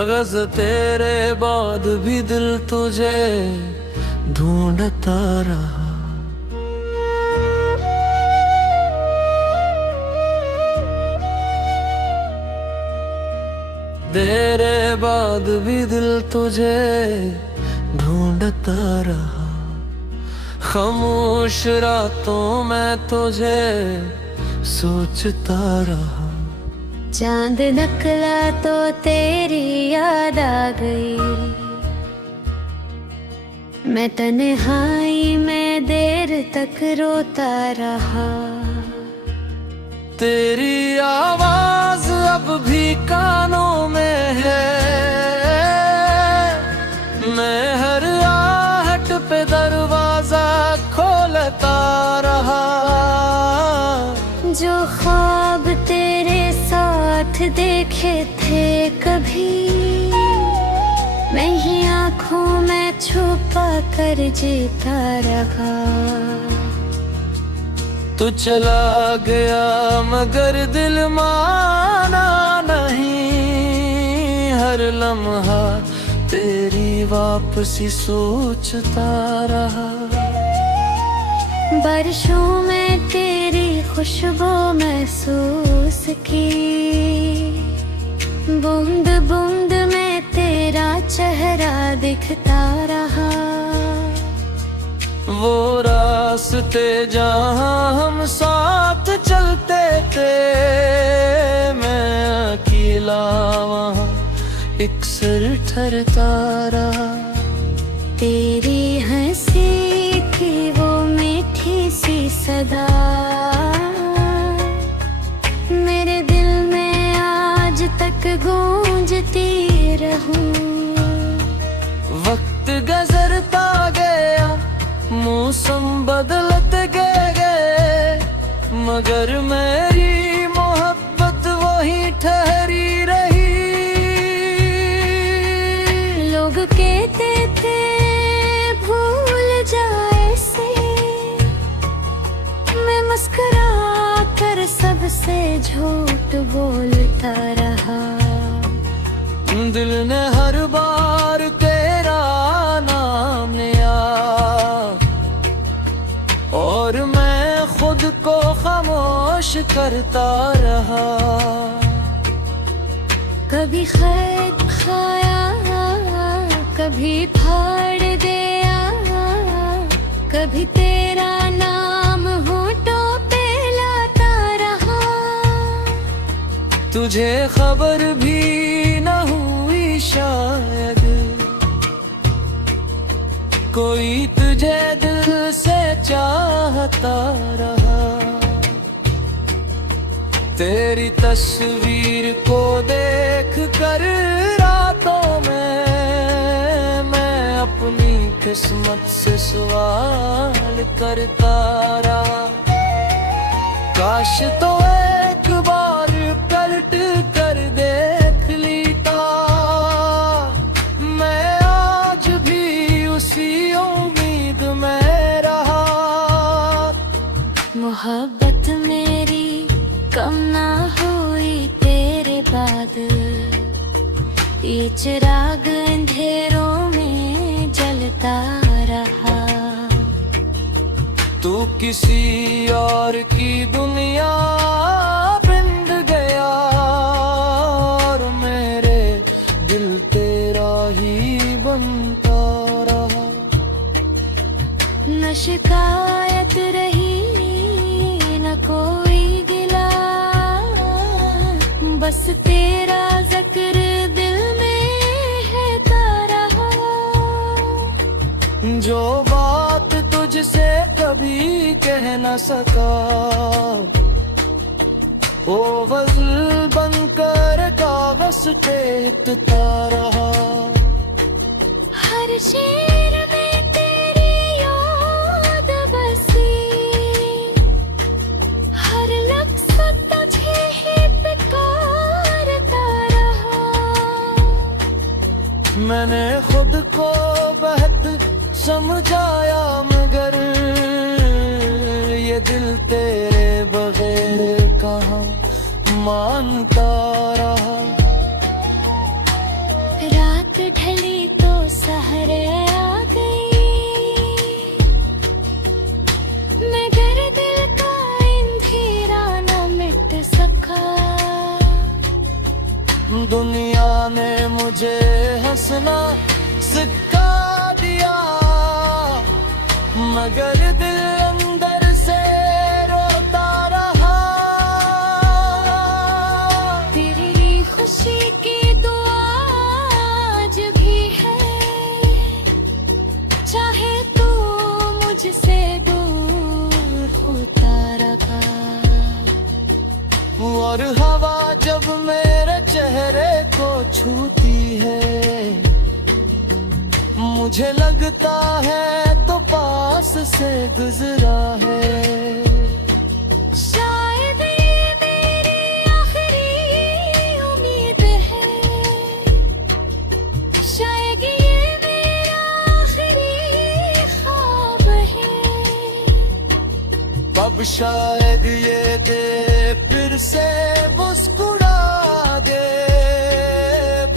अगज तेरे बाद भी दिल तुझे ढूंढता रहा। तेरे बाद भी दिल तुझे ढूंढता रहा। खामोश रातों में तुझे सोचता रहा। चांद निकला तो तेरी याद आ गई। मैं तन्हाई में देर तक रोता रहा। तेरी आवाज अब भी कानों में है। मैं हर आहट पे दरवाजा खोलता रहा। जो ख्वाब तेरे साथ देखे थे कभी, मैं ही आँखों में छुपा कर जीता रहा। तू चला गया मगर दिल माना नहीं। हर लम्हा तेरी वापसी सोचता रहा। बारिशों में तेरी खुशबू महसूस की। बूंद बूंद में तेरा चेहरा दिखता रहा। वो रास्ते जहाँ हम साथ चलते थे, मैं अकेला वहाँ एक सिर ठहरता रहा। तेरी हंसी की वो मीठी सी सदा मेरे दिल में आज तक गूंजती रहूं। वक्त गुजरता गया, मौसम बदलते गए, मगर मेरी मोहब्बत वही ठहरी रही। लोग कहते थे भूल जाए से, मैं मुस्कुरा कर सबसे झूठ बोलता रहा। दिल ने हर बार तेरा नाम लिया और मैं खुद को खामोश करता रहा। कभी खैर खाया, कभी फाड़ दिया, कभी तेरा नाम होठों पे लाता रहा। तुझे खबर भी न हुई शायद, कोई तुझे दिल से चाहता रहा। तेरी तस्वीर को देख कर रातों में मैं अपनी किस्मत से सवाल करता रहा। काश तो एक बार पलट कर देख लेता, मैं आज भी उसी उम्मीद में रहा। मोहब्बत मेरी कम ना हुई तेरे बाद, ये चिराग अंधेरों में जलता रहा। तू किसी और की दुनिया बिंद गया और मेरे दिल तेरा ही बनता रहा। न शिकायत रही न कोई गिला, बस तेरा जिक्र दिल में है रहा। जो बात तुझसे कभी कह न सका, वो वज़्ल बनकर कागज़ पे लिखता रहा। हर हर शेर में तेरी याद बसी, हर लफ्ज़ तुझे ही पुकारता रहा। मैंने खुद को बहुत समझाया मगर ये दिल तेरे बगैर कहाँ मानता रहा। रात ढली तो सहर आ गई, मगर दिल का अंधेरा न मिट सका। दुनिया ने मुझे हंसना सिखा दिया मगर दिल अंदर से रोता रहा। तेरी खुशी की दुआ आज भी है, चाहे तू मुझसे दूर होता रहा। और हवा जब मेरे चेहरे को छूती है मुझे लगता है तो पास से गुजरा है। शायद ये मेरी आखिरी उम्मीद है, शायद ये मेरा आखिरी ख्वाब है। अब शायद ये दे फिर से मुस्कुरा दे,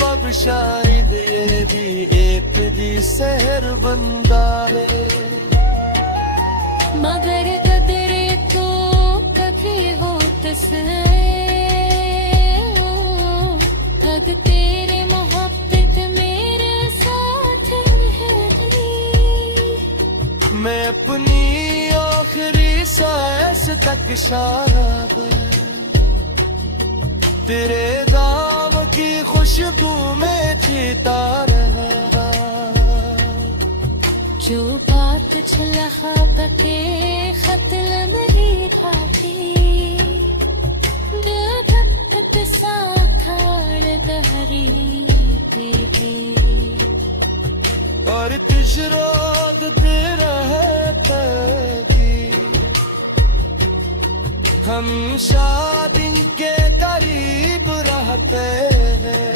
अब शायद ये भी एक दी सहर बंदा है। मगर कदरे तो कभी होत से, तक तेरे मोहब्बत मेरे साथ है। मैं अपनी आखिरी सांस तक शायद तेरे दाम की खुशबू में जीता रहा। जो बात छलखा के खतल नहीं खाती, धक सा खाड़ दहरी तेरी। और तिशरोद तेरा है तकी हमेशा दिन के करीब रहते हैं।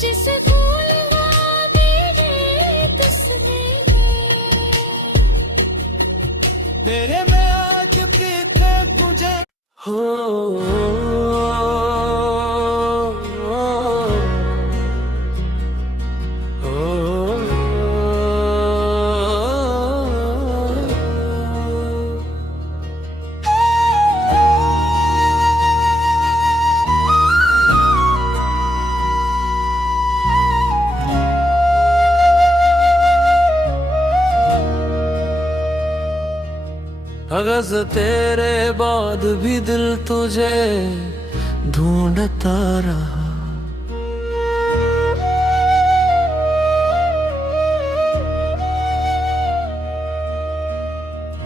जिसे भूलना मेरे तुझने, तेरे में आज पीते तुझे हो। अगज तेरे बाद भी दिल तुझे ढूंढता रहा।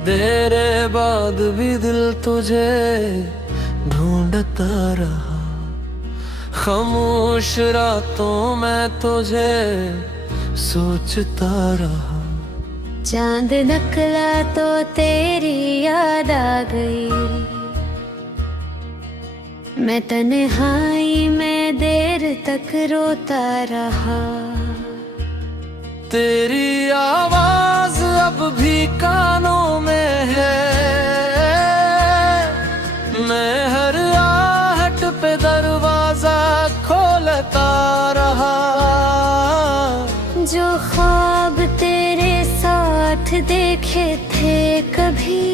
तेरे बाद भी दिल तुझे ढूंढता रहा। खामोश रातों में तुझे सोचता रहा। चांद निकला तो तेरी याद आ गई, मैं तन्हाई में देर तक रोता रहा। तेरी आवाज अब भी कानों में है, मैं हर आहट पे दरवाजा खोलता रहा। जो ख्वाब तेरे साथ देखे थे कभी,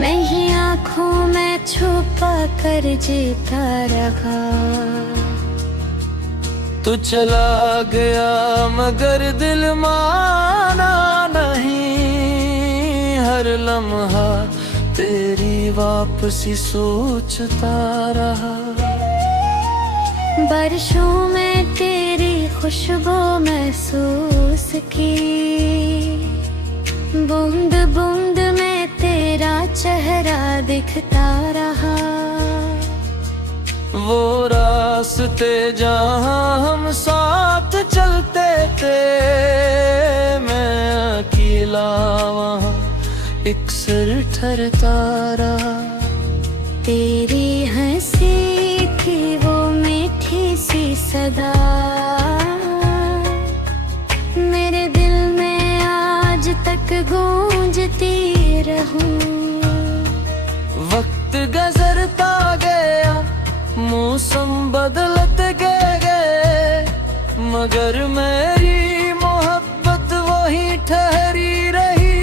मैं ही आँखों में छुपा कर जीता रहा। तू चला गया मगर दिल माना नहीं, हर लम्हा तेरी वापसी सोचता रहा। बारिशों में तेरी खुशबू महसूस की, बूंद बूंद में तेरे तेरा चेहरा दिखता रहा। वो रास्ते जहाँ हम साथ चलते थे, मैं अकेला वहाँ एक सिर ठहरता रहा। तेरी हंसी थी वो मीठी सी सदा, मेरे दिल में आज तक गूंजती रहूं। वक्त गुजरता गया, मौसम बदलत गए, मगर मेरी मोहब्बत वही ठहरी रही।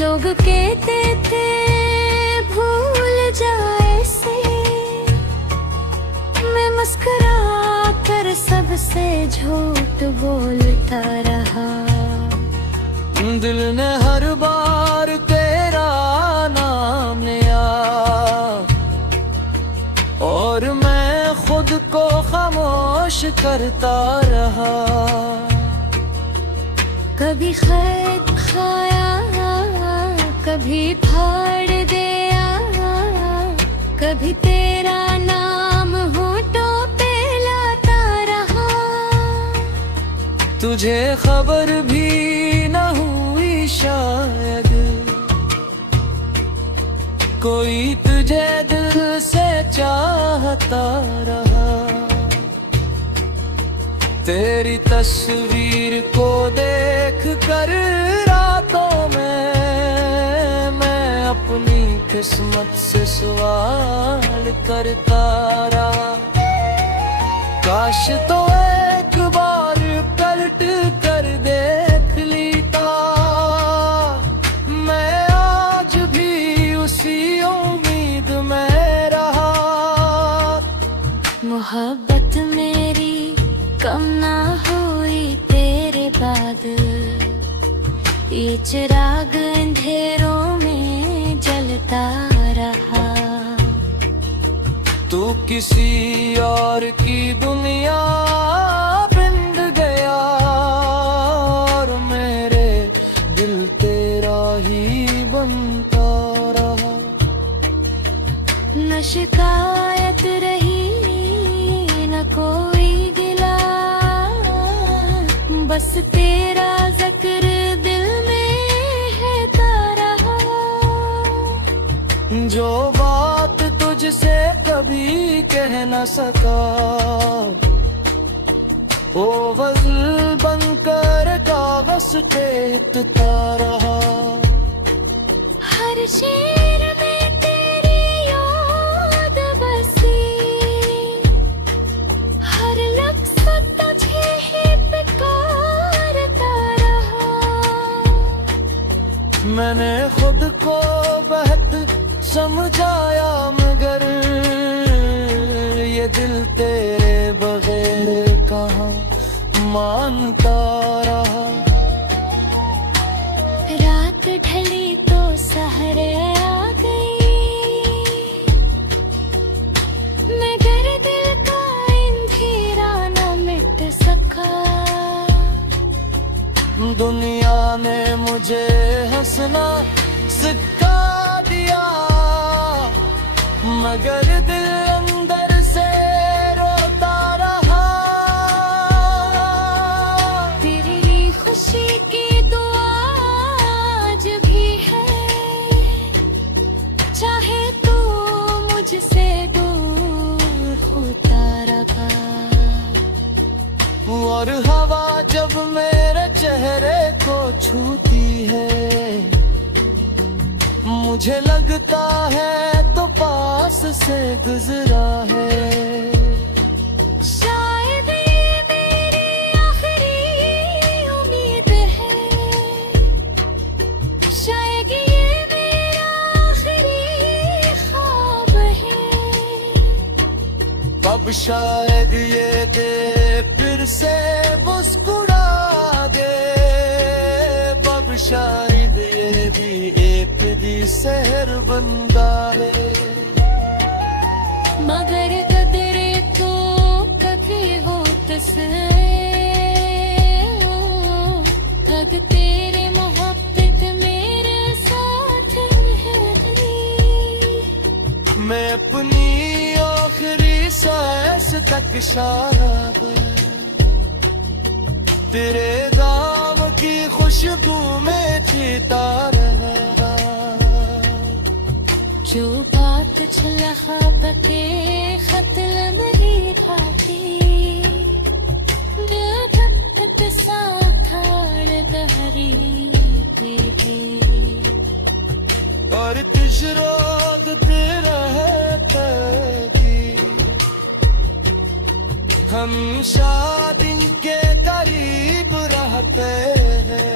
लोग कहते थे भूल जाए से, मैं मुस्कुरा कर सबसे झूठ बोलता रहा। दिल ने हर बार तेरा नाम लिया, और मैं खुद को खामोश करता रहा। कभी खैर खाया, कभी फाड़ दिया, कभी तेरा नाम होठों पे लाता रहा। तुझे खबर भी न हुई शायद, कोई तुझे दिल से चाहता रहा। तेरी तस्वीर को देख कर रातों में मैं अपनी किस्मत से सवाल करता रहा। काश तो एक बार पलट कर देख लेता, मैं आज भी उसी उम्मीद में रहा। मोहब्बत मेरी कम ना हुई तेरे बाद, ये चिराग अंधेरों में जलता रहा। तू किसी और की दुनिया बिंद गया, और मेरे दिल तेरा ही बनता रहा। न शिकायत रही न कोई गिला, बस तेरा जिक्र दिल में है रहा। जो बात तुझसे कभी कह न सका, वो वज़्ल बनकर कागज़ पे लिखता रहा। हर शेर में तेरी याद बसी, हर लफ्ज़ तुझे ही पुकारता रहा। मैंने खुद को बहुत समझाया, मगर ये दिल तेरे बगैर कहाँ मानता रहा। रात ढली तो सहरे आ गई, मगर दिल का अंधेरा न मिट सका। दुनिया ने मुझे हंसना सिखा दिया, मगर दिल अंदर से रोता रहा। तेरी खुशी की दुआ आज भी है, चाहे तू मुझसे दूर होता रहा। और हवा जब मेरे चेहरे को छूती है, मुझे लगता है तो पास से गुजरा है। शायद ये मेरी आखिरी उम्मीद है, शायद ये मेरा आखिरी ख्वाब है। अब शायद ये दे फिर से मुस्कुरा दे, अब शायद ये भी एक दी सहर बंदा है। मगर कदरे तो कभी होत से, थक तेरे मोहब्बत में मैं अपनी आखिरी सांस तक शावर तेरे दाम की खुशबू में जीता रहा। जो बात छलखा के खतल नहीं खाती धट सा खाड़ दहरी तेरे और तिजरोद तेरा है तकी हम शादी के करीब रहते हैं।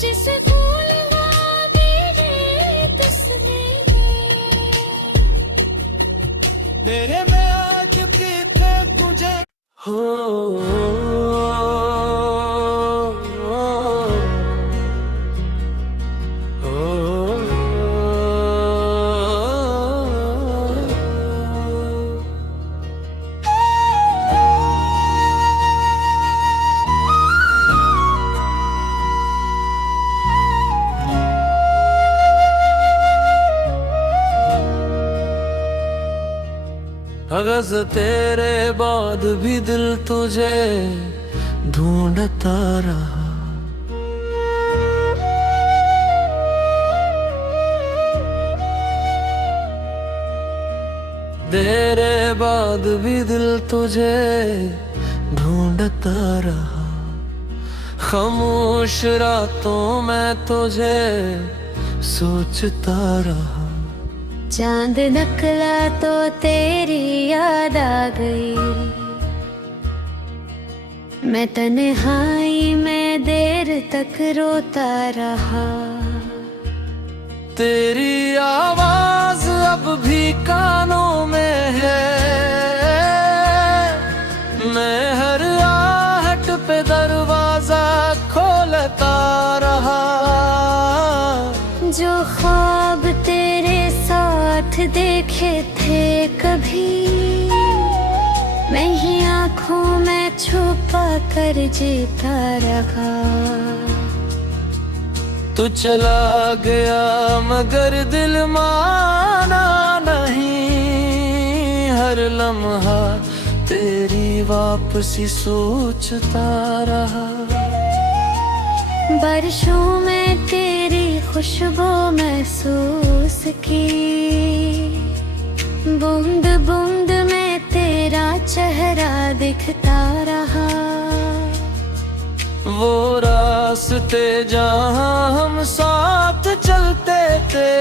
जिसे भूलना मेरे तस्ने मेरे में आज भी थे तुझे हो अगज तेरे बाद भी दिल तुझे ढूंढता रहा। तेरे बाद भी दिल तुझे ढूंढता रहा। खामोश रातों में तुझे सोचता रहा। चांद नकला तो तेरी याद आ गई मैं तन्हाई में देर तक रोता रहा। तेरी आवाज अब भी कानों में है मैं हर आहट पे दरवाजा खोलता रहा। जो ख्वाब तेरे साथ देखे थे कभी मैं ही आँखों में छुपा कर जीता रहा। तू चला गया मगर दिल माना नहीं। हर लम्हा तेरी वापसी सोचता रहा। बारिशों में तेरी खुशबू महसूस की बूंद बूंद में तेरा चेहरा दिखता रहा। वो रास्ते जहाँ हम साथ चलते थे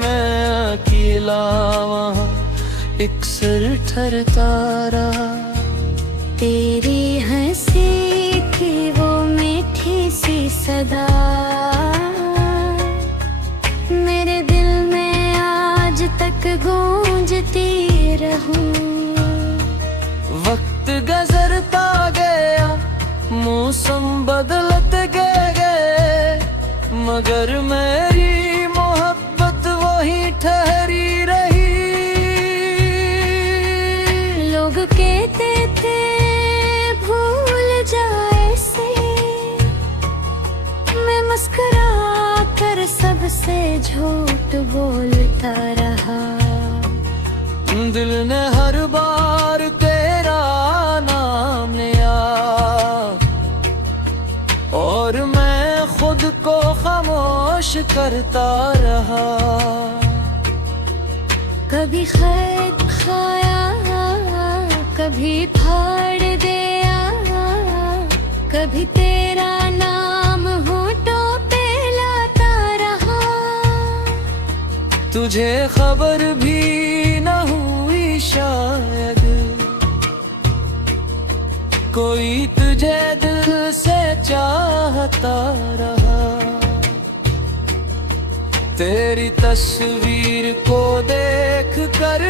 मैं अकेला वहाँ एक सिर ठहरता रहा। तेरी हंसी की वो मीठी सी सदा मेरे दिल में आज तक गूंजती रहूं। वक्त गुजरता गया मौसम बदलते गए मगर मेरी मोहब्बत वही ठहरी रही। लोग कहते थे भूल जाए से मैं मुस्कुरा कर सबसे झूठ बोलता रहा। दिल ने हर बार तेरा नाम लिया और मैं खुद को खामोश करता रहा। कभी खैर खाया कभी फाड़ दिया कभी तेरा नाम होठों पे लाता रहा। तुझे खबर भी न हुई शायद कोई तुझे दिल से चाहता रहा। तेरी तस्वीर को देख कर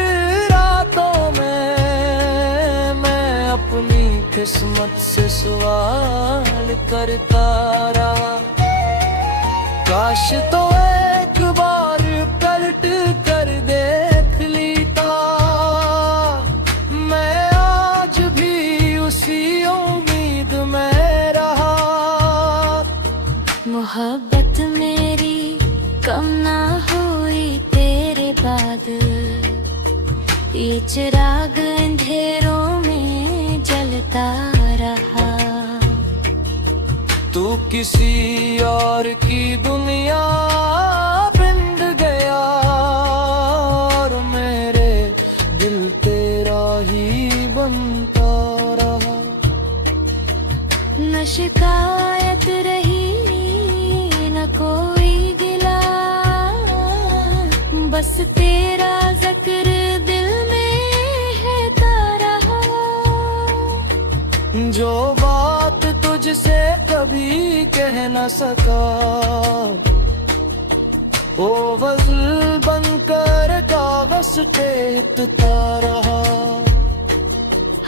रातों में मैं अपनी किस्मत से सवाल करता रहा। काश तो एक बार पलट कर देख लेता मैं आज भी उसी उम्मीद ये चिराग अंधेरों में जलता रहा। तू किसी और की दुनिया बिंद गया और मेरे दिल तेरा ही बनता रहा। न शिकायत रही न कोई गिला, बस तेरा जिक्र दिल में है तारा। जो बात तुझसे कभी कह न सका वो वज़्ल बनकर कागज़ टेकता रहा।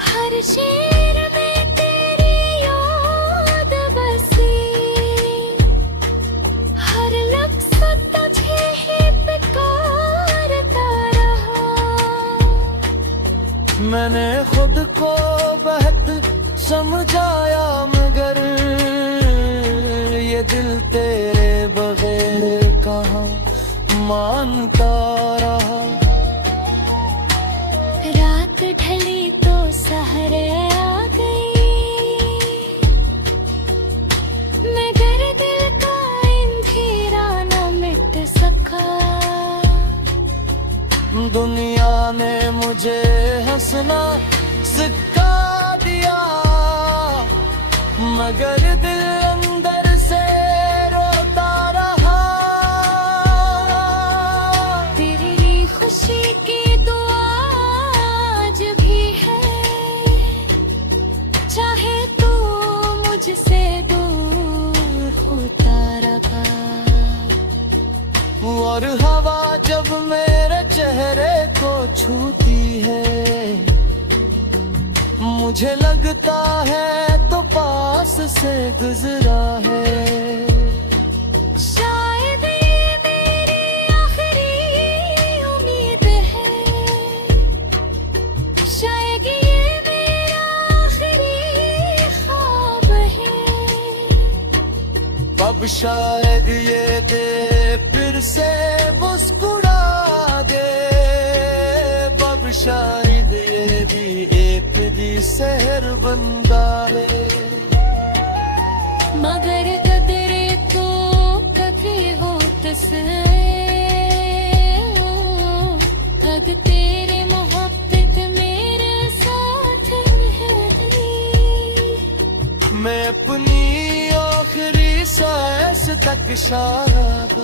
हर शेर में तेरी याद बसी, हर लफ्ज़ तुझे ही पुकारता रहा। मैंने खुद को बहुत समझाया मगर ये दिल तेरे बगैर कहाँ मानता रहा। रात ढली तो सहरे आ गई, मगर दिल का अंधेरा न मिट सका। दुनिया ने मुझे हंसना सिखा दिया मगर दिल अंदर से रोता रहा। तेरी खुशी की दुआ आज भी है, चाहे तू मुझसे दूर होता रहा। और हवा जब मेरे चेहरे को छूती है मुझे लगता है तो पास से गुजरा है। शायद ये मेरी आखिरी उम्मीद है, शायद ये मेरा आखिरी ख्वाब है। अब शायद ये दे फिर से मुस्कुरा दे, अब शायद ये भी एक दी सहर बंदा है। मगर कदरे तो कभी होत से, कद तेरे मोहब्बत मेरे साथ है। मैं अपनी आखिरी सांस तक शायद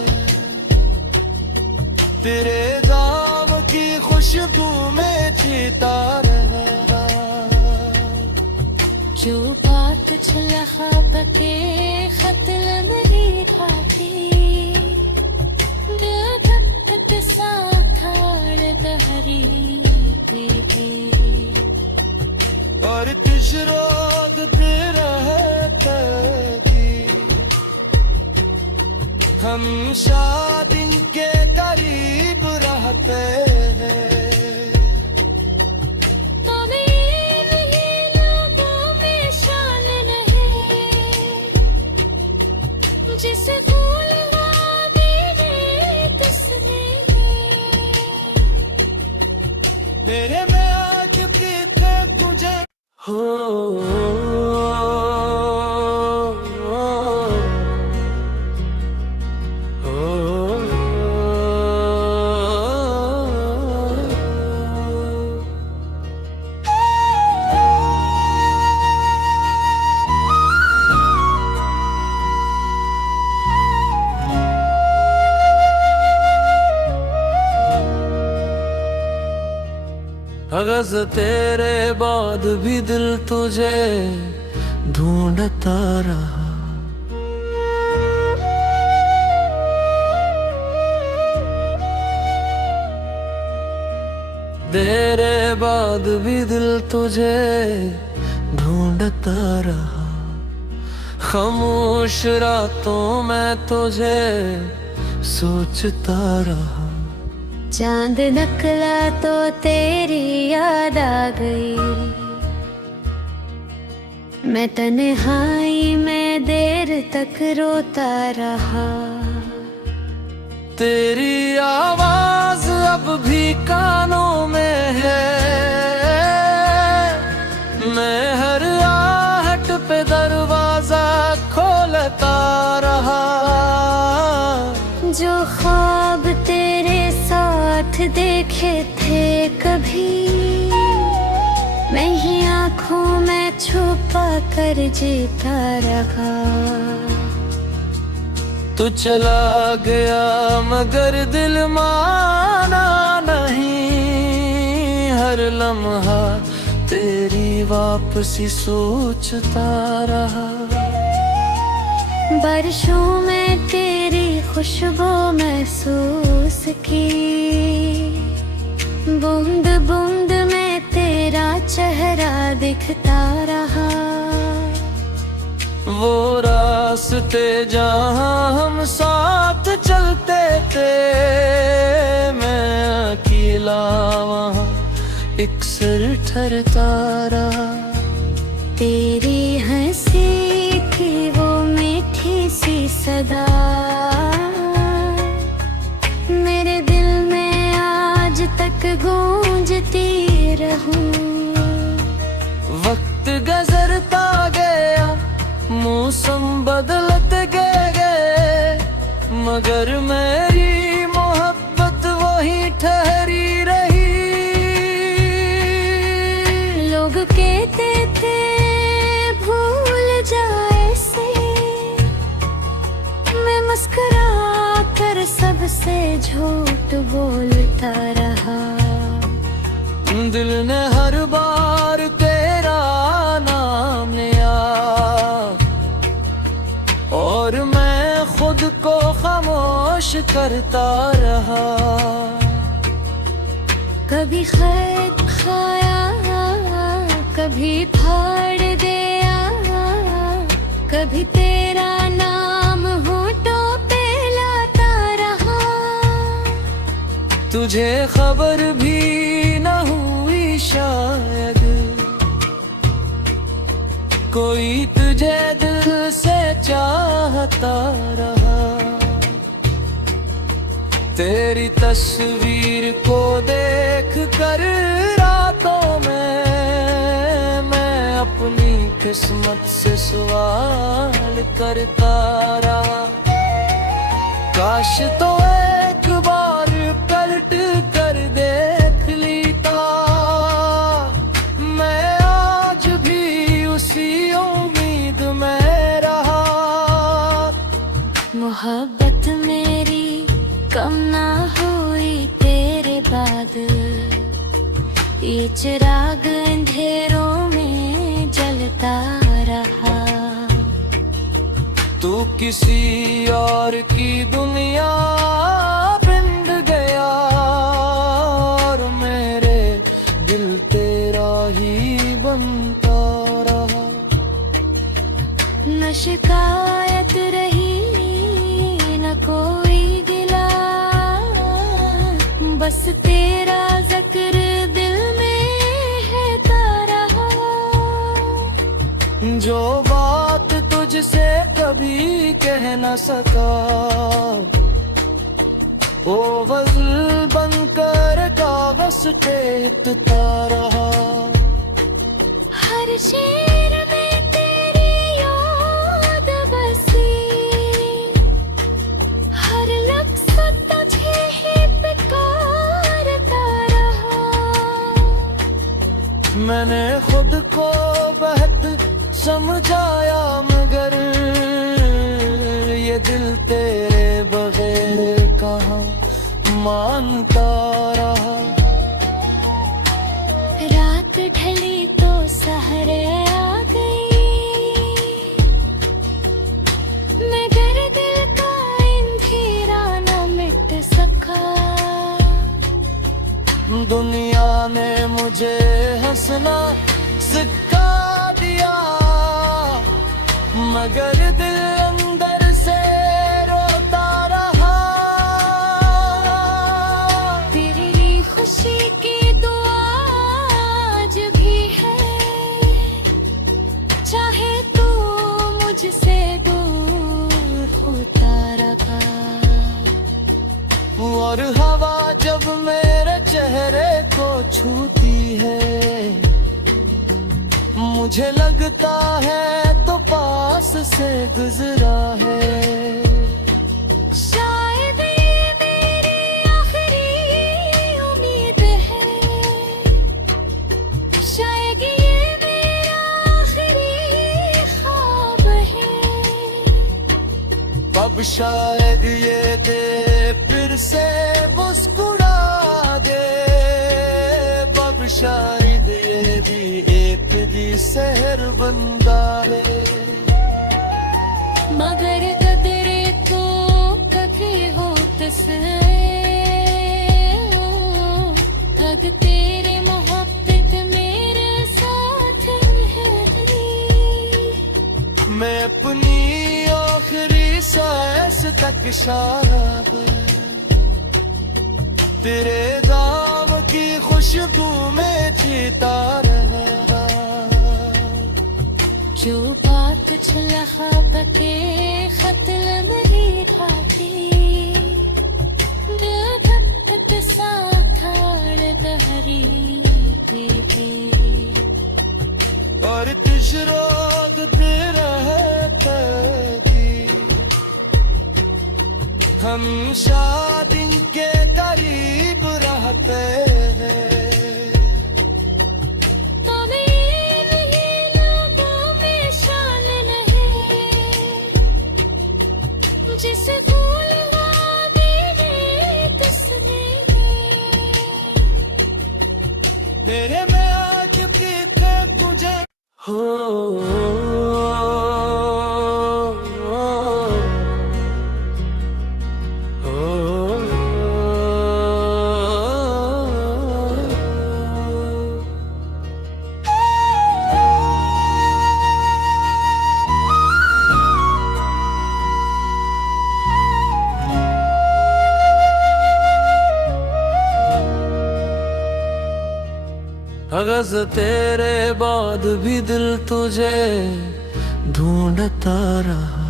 तेरे दाम की खुशबू में जीता रहा। जो बात छलहा के खतल नहीं खाती, धक सा खाड़ दहरी तेरे। और तिशरोद तेरा है तकी हमेशा दिन के करीब रहते हैं। जिसे भूलना मेरे तुझने, मेरे में आज पीते तुझे हो। अगज तेरे बाद भी दिल तुझे ढूंढता रहा। तेरे बाद भी दिल तुझे ढूंढता रहा। खामोश रातों में तुझे सोचता रहा। चांद निकला तो तेरी याद आ गई, मैं तन्हाई में देर तक रोता रहा। तेरी आवाज अब भी कानों में है। मैं हर आहट पे दरवाजा खोलता रहा। जो ख्वाब तेरे साथ देखे थे कभी, मैं ही आँखों में छुपा कर जीता रहा। तू चला गया मगर दिल माना नहीं। हर लम्हा तेरी वापसी सोचता रहा। बारिशों में तेरी खुशबू महसूस की, बूंद बूंद में तेरा चेहरा दिखता रहा। वो रास्ते जहाँ हम साथ चलते थे, मैं अकेला वहाँ एक सिर ठहरता रहा। तेरी हंसी की वो मीठी सी सदा मेरे दिल में आज तक गूंजती रहूं। वक्त गुजरता गया, मौसम बदलते गए, मगर मेरी मोहब्बत वही ठहरी रही। लोग कहते थे भूल जाए से, मैं मुस्कुरा कर सबसे झूठ बोलता रहा। दिल ने हर बार तेरा नाम लिया, और मैं खुद को खामोश करता रहा। कभी खैर खाया, कभी फाड़ दिया, कभी तेरा नाम होठों पे लाता रहा। तुझे खबर भी न हुई शायद, कोई तुझे दिल से चाहता रहा। तेरी तस्वीर को देख कर रातों में मैं अपनी किस्मत से सवाल करता रहा। काश तो एक बार पलट कर देख लेता, मैं आज भी उसी उम्मीद में रहा। मोहब्बत मेरी कम ना हुई तेरे बाद, ये चिराग अंधेरों में जलता रहा। तू किसी और की दुनिया बिंद गया, और मेरे दिल तेरा ही बनता रहा। न शिकायत रही न कोई गिला, बस तेरा जिक्र दिल में है रहा। जो बात तुझसे कभी कह न सका, वो वज़्ल बनकर कागज़ टेकता रहा। हर शेर में तेरी याद बसी, हर लफ्ज़ तुझे ही पुकारता रहा। मैंने खुद को बहुत समझाया, मगर ये दिल तेरे बगैर कहाँ मानता रहा। रात ढली तो सहरे आ गई, मगर दिल का अंधेरा न मिट सका। दुनिया ने मुझे हंसना सिखा दिया, मगर दिल अंदर से रोता रहा। तेरी खुशी की दुआ आज भी है, चाहे तू मुझसे दूर होता रहा। और हवा जब मेरे चेहरे को छूती है, मुझे लगता है तो पास से गुजरा है। शायद ये मेरी आखिरी उम्मीद है, शायद ये मेरा आखिरी ख्वाब है। अब शायद ये दे फिर से मुस्कुरा दे, अब शायद ये भी एक दी सहर बंदा है। मगर कदरे तो कभी होत से, थक तेरे मोहब्बत मेरे साथ है। मैं अपनी आखिरी सांस तक शायद तेरे दाम की खुशबू में जीता रहा। जो बात छलके खतल नहीं खाती, धक सा थाड़ दहरी तेरे, और तिशरोद तेरा है तकी, हमेशा दिन के करीब रहते हैं। जिसे भूलना मेरे तस्ने, मेरे में आज भी थे तुझे हो। अगज तेरे बाद भी दिल तुझे ढूंढता रहा।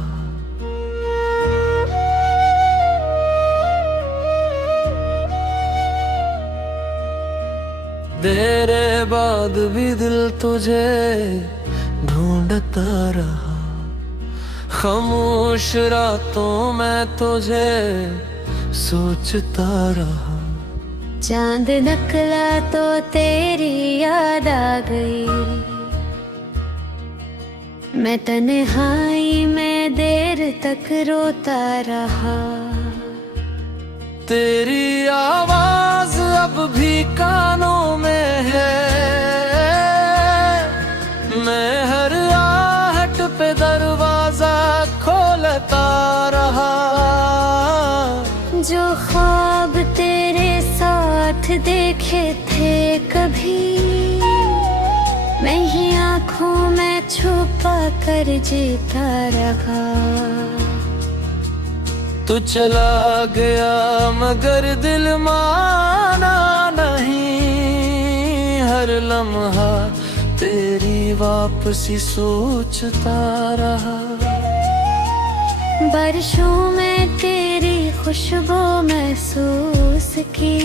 तेरे बाद भी दिल तुझे ढूंढता रहा। खामोश रातों में तुझे सोचता रहा। चांद निकला तो तेरी याद आ गई, मैं तन्हाई में देर तक रोता रहा। तेरी आवाज अब भी कानों में है, मैं हर आहट पे दरवाजा खोलता रहा। जो ख्वाब तेरे साथ देखे थे कभी, मैं ही आँखों में छुपा कर जीता रहा। तू चला गया मगर दिल माना नहीं, हर लम्हा तेरी वापसी सोचता रहा। बारिशों में तेरी खुशबू महसूस की,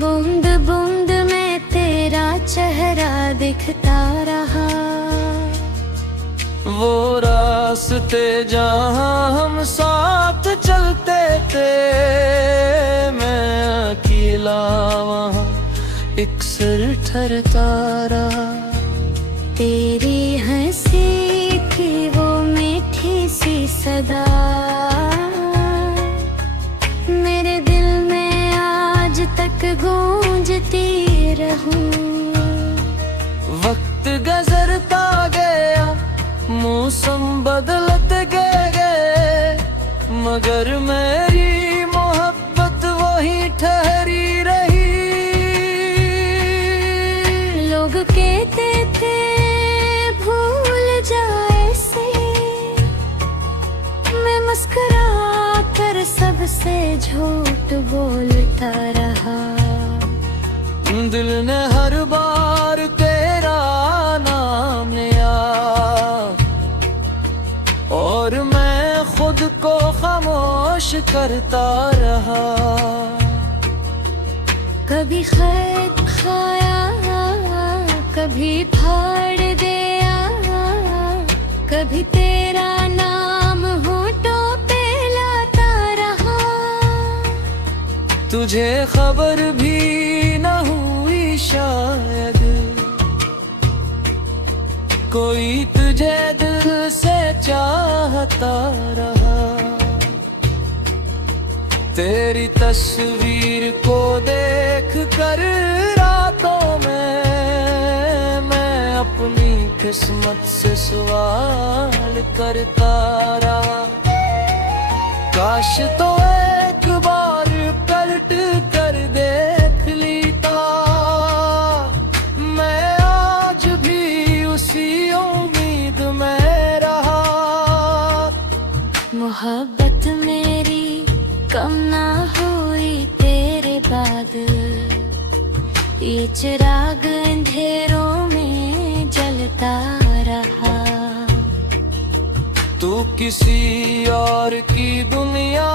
बूंद बूंद में तेरा चेहरा दिखता रहा। वो रास्ते जहाँ हम साथ चलते थे, मैं अकेला वहाँ एक सिर ठहरता रहा। तेरी हंसी की वो मीठी सी सदा मेरे दिल में आज तक गूंजती रहूं। वक्त गुजरता गया, मौसम बदलते गए, मगर मेरी मोहब्बत वही ठहरी रही। लोग कहते थे भूल जाए से, मैं मुस्कुरा कर सबसे झूठ बोलता रहा। दिल ने हर बार तेरा नाम लिया, और मैं खुद को खामोश खामोश करता रहा। कभी खैर खाया, कभी फाड़ दिया, कभी तेरा नाम होठों पे लाता रहा। तुझे खबर भी न हुई शायद, कोई तुझे दिल से चाहता रहा। तेरी तस्वीर को देख कर रातों में मैं अपनी किस्मत से सवाल करता रहा। काश तो एक बार पलट कर देख लेता, मैं आज भी उसी उम्मीद में रहा। मोहब्बत मेरी कम ना हुई तेरे बाद, ये चिराग अंधेरों में जलता रहा। तू किसी और की दुनिया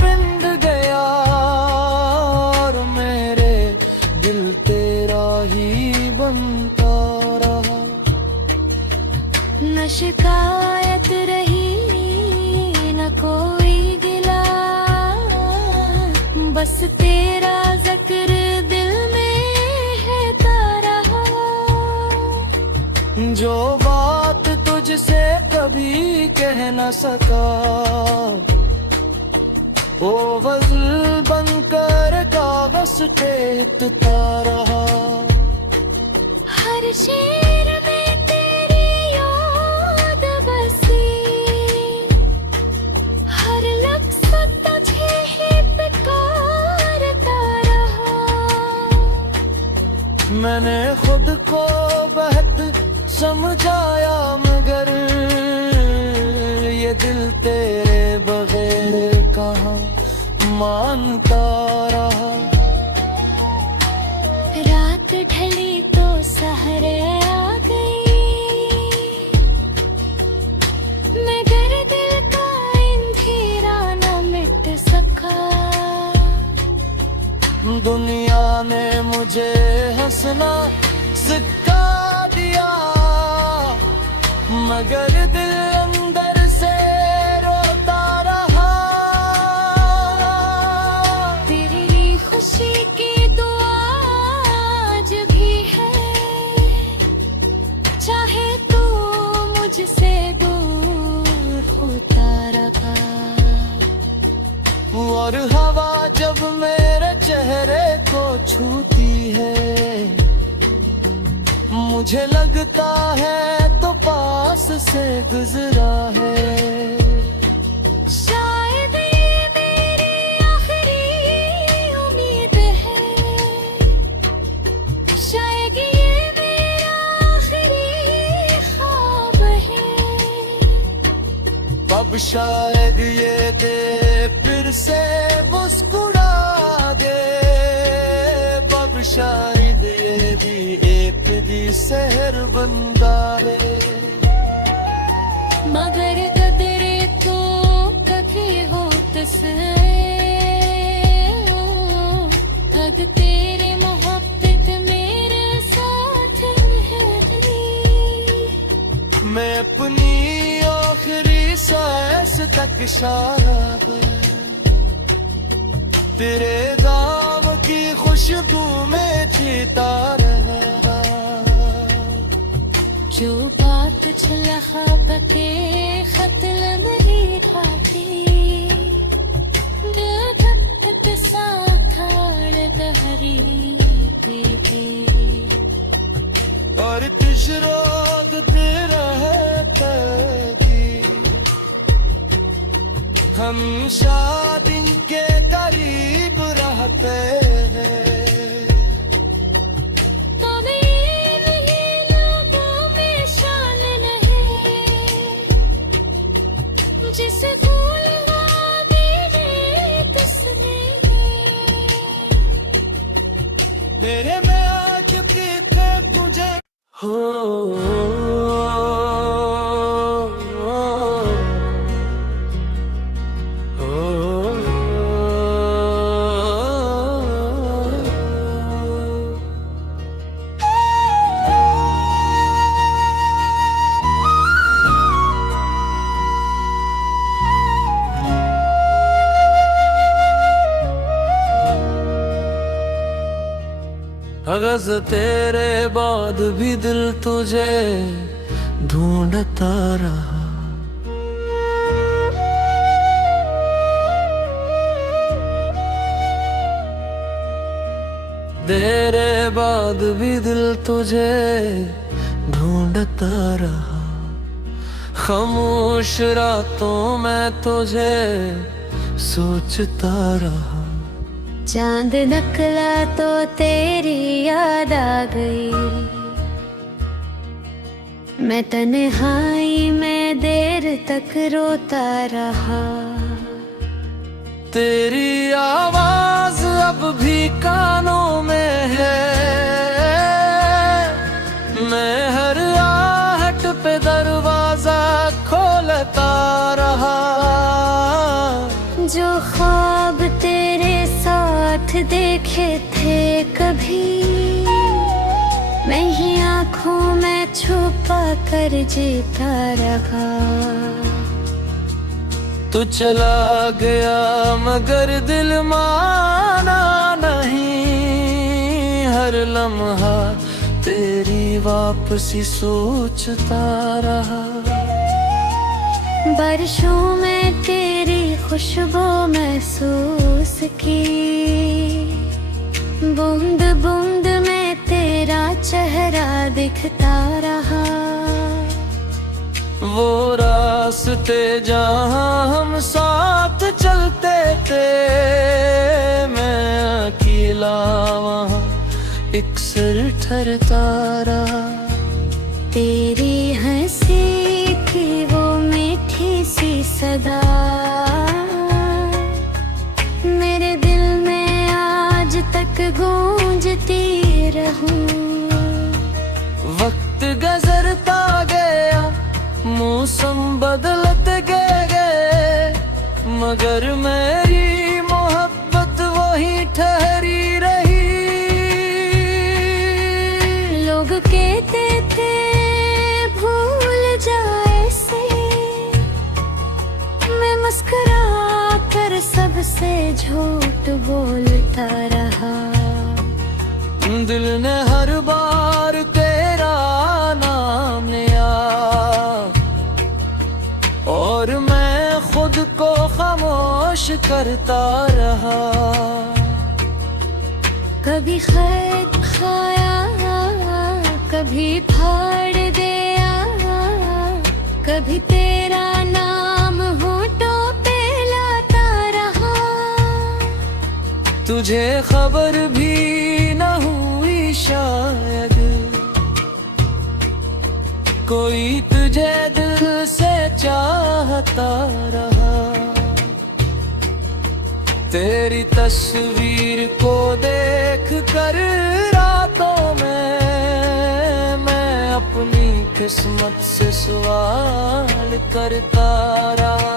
बिंद गया और मेरे दिल तेरा ही बनता रहा। न शिकायत रही न कोई गिला, बस तेरा जिक्र दिल में है रहा। जो बात तुझसे कभी कह न सका, वो वज़्ल बनकर कागज़ पे लिखता रहा। हर शेर में तेरी याद बसी, हर लफ्ज़ तुझे ही पुकारता रहा। मैंने खुद को बहुत समझाया मगर ये दिल तेरे बगैर कहाँ मानता रहा। रात ढली तो सहर आ गई, मगर दिल का अंधेरा न मिट सका। दुनिया ने मुझे हंसना सिखा दिया, मगर दिल अंदर से रोता रहा। तेरी खुशी की दुआ आज भी है, चाहे तू मुझसे दूर होता रहा। और हवा जब मेरे चेहरे को छूती है, मुझे लगता है तो पास से गुजरा है। शायद ये मेरी आखिरी उम्मीद है, शायद ये मेरा आखिरी ख्वाब है। अब शायद ये दे फिर से मुस्कुरा दे, अब शायद ये भी एक दी सहर बंदा है। मगर कदरे तो कभी होत से, तक तेरे मोहब्बत मेरे साथ है थी। मैं अपनी आखिरी सांस तक शायद तेरे दाम की खुशबू में जीता रहा। जो बात छलखा के खतल मरी घाटी, धक सा खाड़ दहरी तेरे। और तिशरोद तेरा है तकी, हमेशा दिन के करीब रहते हैं। जिसे भूलना मेरे तुझने, मेरे में आज भी थे तुझे हो। गज तेरे बाद भी दिल तुझे ढूंढता रहा। तेरे बाद भी दिल तुझे ढूंढता रहा। खामोश रातों में तुझे सोचता रहा। चांद निकला तो तेरी याद आ गई, मैं तन्हाई में देर तक रोता रहा। तेरी आवाज अब भी कानों में है, मैं हर आहट पे दरवाजा खोलता रहा। जो ख्वाब तेरे साथ देखे थे कभी, मैं ही आँखों में छुपा कर जीता रहा। तू चला गया मगर दिल माना नहीं, हर लम्हा तेरी वापसी सोचता रहा। बारिशों में तेरी खुशबू महसूस की, बूंद बूंद में तेरा चेहरा दिखता रहा। वो रास्ते जहाँ हम साथ चलते थे, मैं अकेला वहाँ एक सिर ठहरता रहा। तेरी हंसी की वो मीठी सी सदा मेरे दिल में आज तक गूंजती रहूं। वक्त गुजरता गया, मौसम बदलते गए, मगर मेरी मोहब्बत वही ठहरी रही। लोग कहते थे भूल जाए से, मैं मुस्कुरा कर सबसे झूठ बोलता रहा। दिल ने हर बार तेरा नाम लिया, और मैं खुद को खामोश करता रहा। कभी खैर खाया, कभी फाड़ दिया, कभी तेरा नाम होठों पे लाता रहा। तुझे खबर भी न हुई शायद, कोई तुझे दिल से चाहता रहा। तेरी तस्वीर को देख कर रातों में मैं अपनी किस्मत से सवाल करता रहा।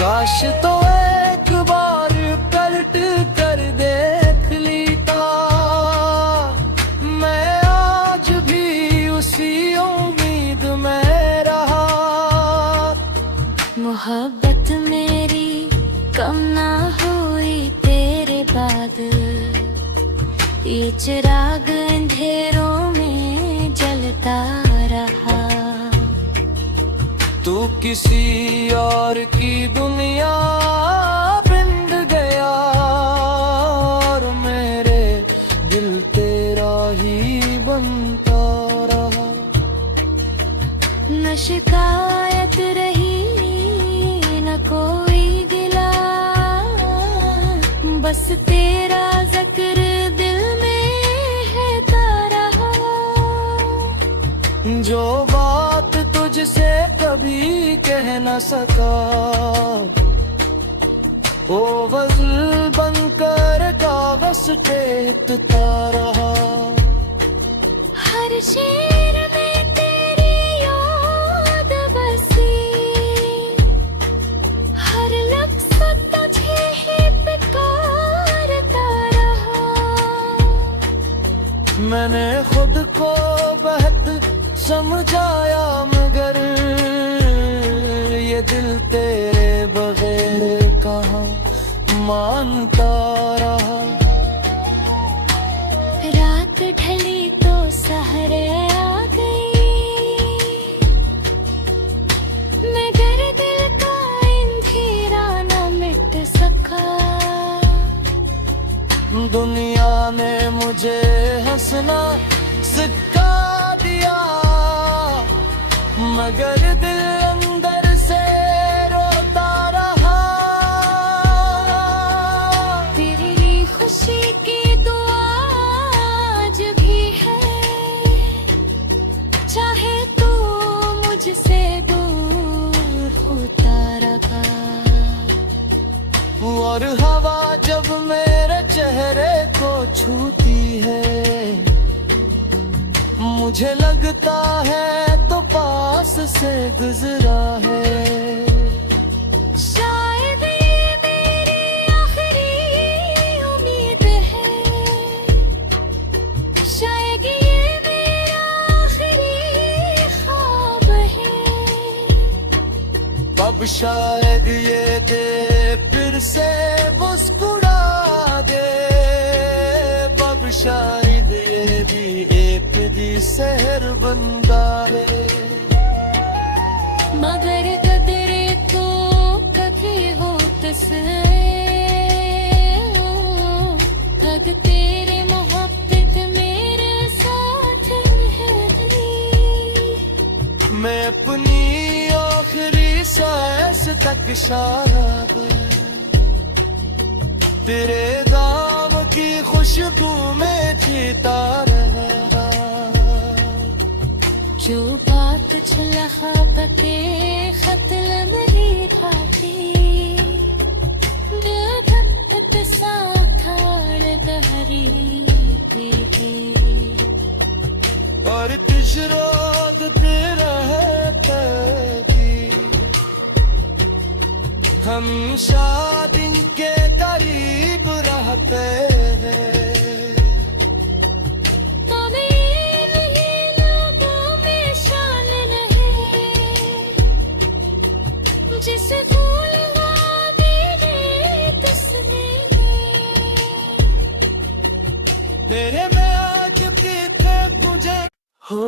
काश तो एक बार पलट कर देख लेता, मैं आज भी उसी उम्मीद में रहा। मोहब्बत मेरी कम ना हुई तेरे बाद, ये चिराग अंधेरों में जलता रहा। तू किसी और की दुनिया बिंद गया, और मेरे दिल तेरा ही बनता रहा। न शिकायत रही न कोई गिला, बस तेरा जिक्र दिल में है रहा। जो बात तुझसे कभी कह न सका, वो वज़्ल बनकर कागज़ पे लिखता रहा। हर शेर में तेरी याद बसी, हर लफ्ज़ तुझे ही पुकारता रहा। मैंने खुद को बहुत समझाया, मगर ये दिल तेरे बगैर कहाँ मानता रहा। ढली तो सहरे आ गई, मगर दिल का अंधेरा न मिट सका। दुनिया ने मुझे हंसना सिखा दिया, मगर दिल अंदर से रोता रहा। तेरी खुशी की दुआ आज भी है, चाहे तू मुझसे दूर होता रहा। और हवा जब मेरे चेहरे को छूती है, मुझे लगता है तो पास से गुजरा है। शायद ये मेरी आखिरी उम्मीद है, शायद ये मेरा आखिरी ख्वाब है। अब शायद ये दे फिर से मुस्कुरा दे, अब शायद ये भी एक दी सहर बंदा है। मगर कदरे तो कभी हो तुझसे, थक तेरे मोहब्बत मेरे साथ है गई। मैं अपनी आखिरी सांस तक शायद तेरे दाम की खुशबू में जीता रहा। जो बात छलहा पके खतल नहीं खाती, धक सा खाड़ दहरी तेरे। और तिशरोद तेरा है तकी, हमेशा दिन के करीब रहते हैं। जिसे भूलना मेरे तुझने, मेरे में आज भी थे तुझे हो।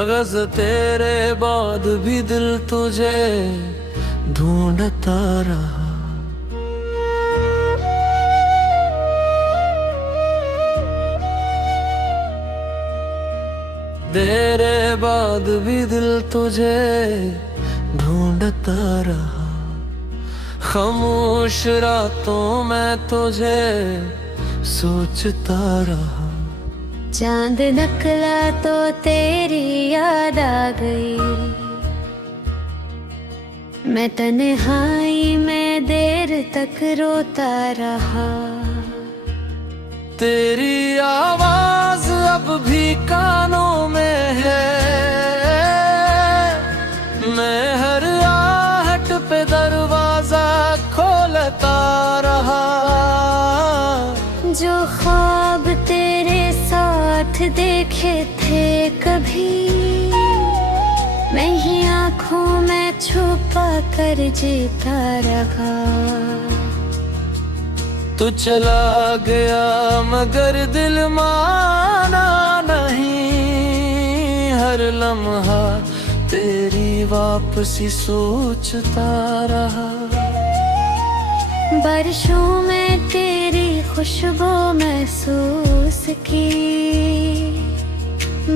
अगज तेरे बाद भी दिल तुझे ढूंढता रहा। तेरे बाद भी दिल तुझे ढूंढता रहा। खामोश रातों में तुझे सोचता रहा। चांद निकला तो तेरी याद आ गई, मैं तन्हाई में देर तक रोता रहा। तेरी आवाज अब भी कानों में है, मैं हर आहट पे दरवाजा खोलता रहा। जो ख्वाब तेरे साथ देखे थे कभी, मैं ही आँखों में छुपा कर जीता रहा। तू चला गया मगर दिल माना नहीं, हर लम्हा तेरी वापसी सोचता रहा। बारिशों में तेरी खुशबू महसूस की,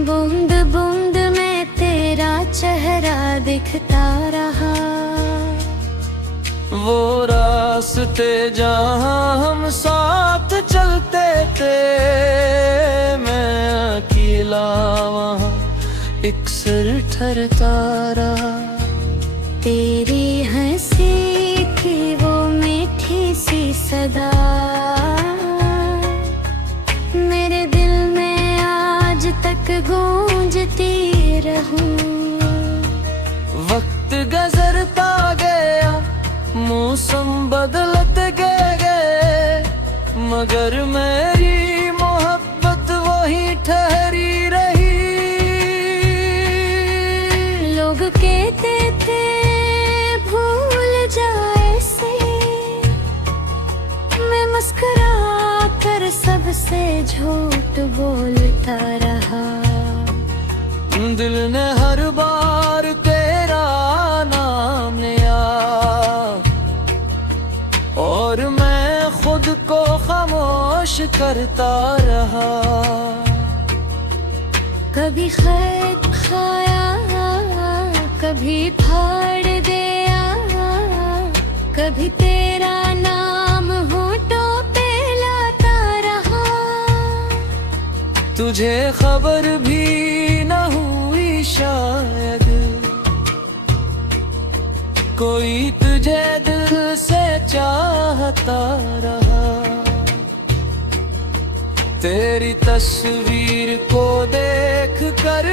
बूंद बूंद में तेरा चेहरा दिखता रहा। वो रास्ते जहाँ हम साथ चलते थे, मैं अकेला वहाँ एक सिर ठहरता रहा। तेरी हंसी की वो मीठी सी सदा मेरे दिल में आज तक गूंजती रहूं। गुजरता गया, मौसम बदलते गए, मगर मेरी मोहब्बत वही ठहरी रही। लोग कहते थे भूल जाए से, मैं मुस्कुरा कर सबसे झूठ बोलता रहा। दिल ने हर बार तेरा नाम लिया, और मैं खुद को खामोश करता रहा। कभी खैर खाया, कभी फाड़ दिया, कभी तेरा नाम होठों पे लाता रहा। तुझे खबर भी न हुई शायद, कोई तुझे दिल से चाहता रहा। तेरी तस्वीर को देख कर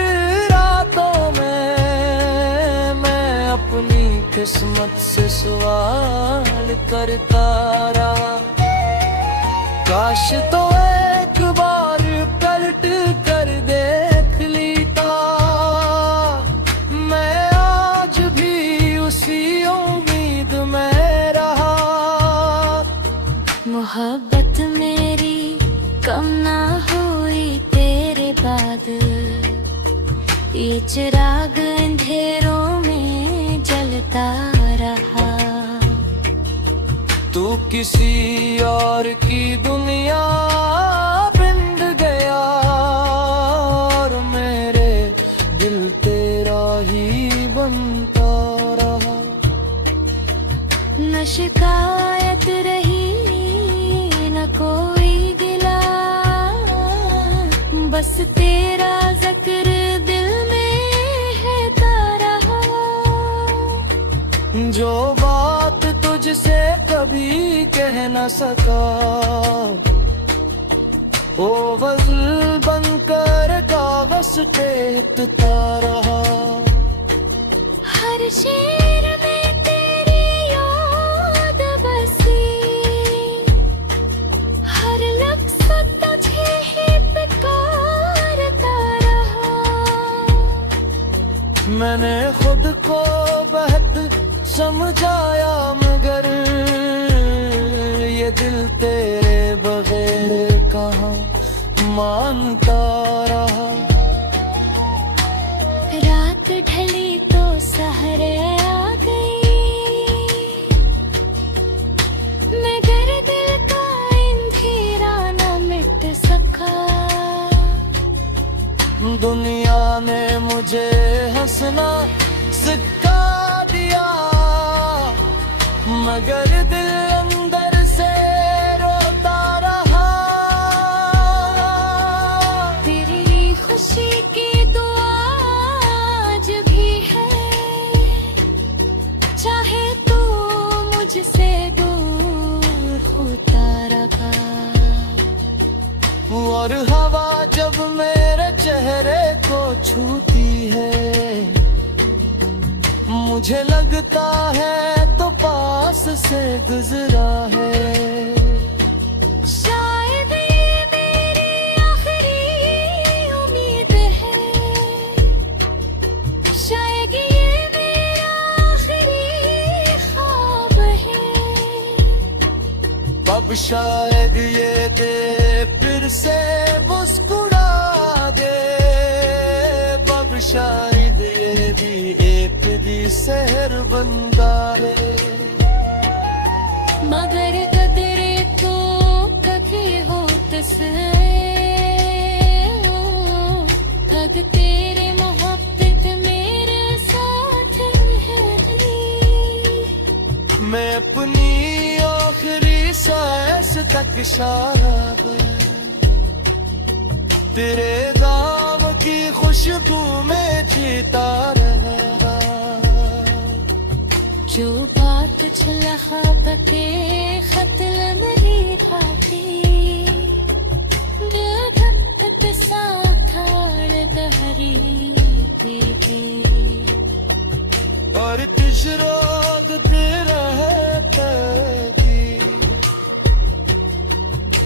रातों में मैं अपनी किस्मत से सवाल करता रहा। काश तो एक बार पलट कर देख लेता, मैं आज भी उसी उम्मीद में रहा। मोहब्बत मेरी कम ना हुई तेरे बाद, ये चिराग अंधेरों में जलता रहा। तू किसी और की दुनिया बिंद गया, और मेरे दिल तेरा ही बनता रहा। न शिकायत रही न कोई गिला, बस तेरा जिक्र दिल में है रहा। जो बात तुझसे कभी कह न सका, वो वज़्ल बनकर कागज़ पे लिखता रहा। हर शेर में तेरी याद बसी, हर लफ्ज़ तुझे ही पुकारता रहा। मैंने खुद को बहुत समझाया, मगर ये दिल तेरे बगैर कहाँ मानता रहा। रात ढली तो सहरे आ गई, मगर दिल का अंधेरा न मिट सका। दुनिया ने मुझे हंसना सिखा दिया, मगर दिल अंदर से रोता रहा। तेरी खुशी की दुआ आज भी है, चाहे तू मुझसे दूर होता रहा। और हवा जब मेरे चेहरे को छूती है, मुझे लगता है तो पास से गुजरा है। शायद ये मेरी आखिरी उम्मीद है, शायद ये मेरा आखिरी ख्वाब है। अब शायद ये दे फिर से मुस्कुरा दे, अब शायद ये भी एक दी सहर बंदा है। मगर कदरे तो कभी होत से, कद तेरे मोहब्बत मेरे साथ है। मैं अपनी आखिरी सांस तक शाब तेरे दाम की खुशबू में जीता रहा। जो बात छलखा के खतल मेरी घाटी, धड़कत सा खाड़ दहरी तेरी। और किस रोग रहते की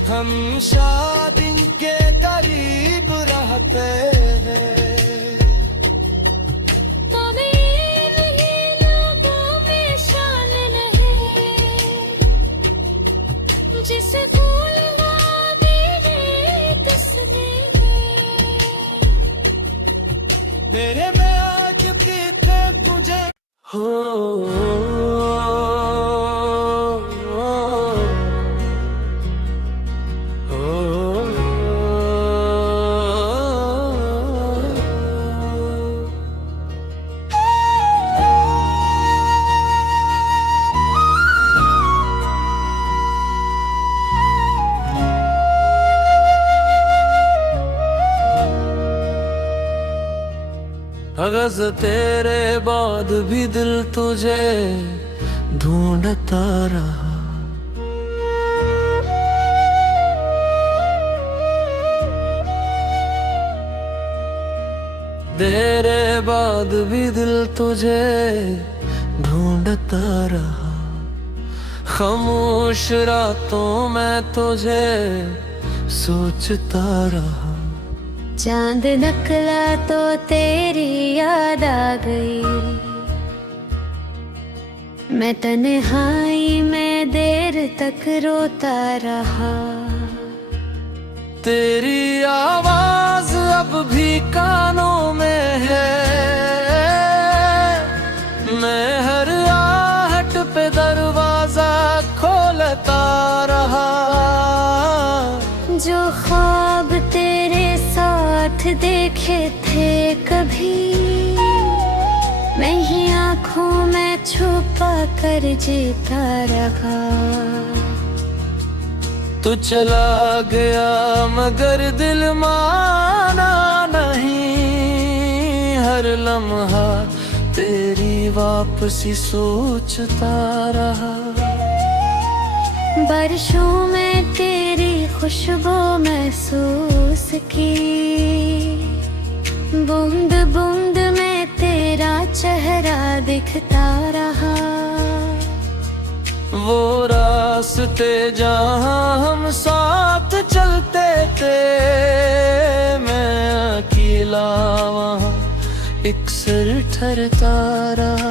हम शादी के करीब रहते हैं। जिसे भूलना मेरे तस्ने मेरे में आज भी थे तुझे हो अगज तेरे बाद भी दिल तुझे ढूंढता रहा। तेरे बाद भी दिल तुझे ढूंढता रहा। खामोश रातों में तुझे सोचता रहा। चांद निकला तो तेरी याद आ गई। मैं तन्हाई में देर तक रोता रहा। तेरी आवाज अब भी कानों में है। मैं हर आहट पे दरवाजा खोलता रहा। जो ख्वाब तेरे साथ देखे थे कभी, मैं ही आँखों में छुपा कर जीता रहा। तू चला गया मगर दिल माना नहीं। हर लम्हा तेरी वापसी सोचता रहा। बारिशों में तेरी खुशबू महसूस की। बूंद बूंद में तेरा चेहरा दिखता रहा। वो रास्ते जहाँ हम साथ चलते थे, मैं अकेला वहाँ एक सिर ठहरता रहा।